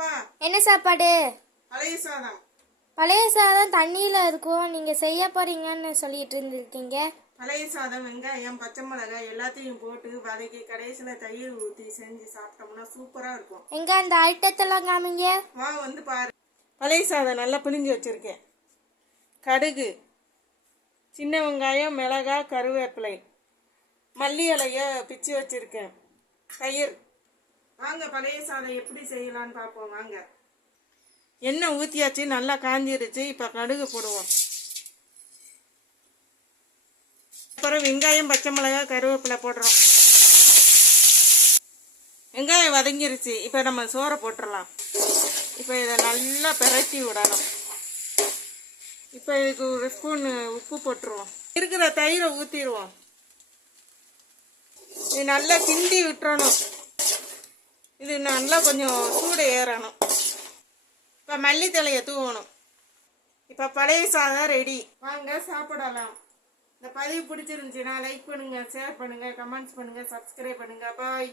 என்னப்பா? என்ன சாப்பாடு? பழைய சாதம். பழைய சாதம் தண்ணியில் இருக்கும். நீங்கள் செய்ய போறீங்கன்னு சொல்லிட்டு இருந்திருக்கீங்க. பழைய சாதம், வெங்காயம், பச்சை மிளகாய் எல்லாத்தையும் போட்டு வதக்கி கடைசியில் தயிர் ஊற்றி செஞ்சு சாப்பிட்டோம்னா சூப்பராக இருக்கும். எங்க அந்த ஐட்டத்தெல்லாம் காமிங்க. வா வந்து பாரு. பழைய சாதம் நல்லா பிழிஞ்சு வச்சுருக்கேன். கடுகு, சின்ன வெங்காயம், மிளகாய், கருவேப்பிலை, மல்லி இலைய பிச்சு வச்சுருக்கேன். தயிர். வாங்க பழைய சாதம் எப்படி செய்யலான்னு பார்ப்போம். வாங்க. எண்ணெய் ஊற்றியாச்சு, நல்லா காஞ்சிருச்சு. இப்போ கடுகு போடுவோம். அப்புறம் வெங்காயம், பச்சை மிளகாய், கருவேப்பிலை போடுறோம். வெங்காயம் வதங்கிருச்சு. இப்போ நம்ம சோறை போட்டுடலாம். இப்போ இதை நல்லா பிரட்டி விடணும். இப்போ இதுக்கு ஒரு ஸ்பூன் உப்பு போட்டுருவோம். இருக்கிற தயிரை ஊற்றிடுவோம். இது நல்லா கிண்டி விட்டுறணும். இது நல்லா கொஞ்சம் சூடு ஏறணும். இப்போ மல்லித்தலையை தூவணும். இப்போ பழைய சாதம் ரெடி. வாங்க சாப்பிடலாம். இந்த பதிவு பிடிச்சிருந்துச்சுன்னா லைக் பண்ணுங்கள், ஷேர் பண்ணுங்கள், கமெண்ட்ஸ் பண்ணுங்கள், சப்ஸ்கிரைப் பண்ணுங்கள். பாய்.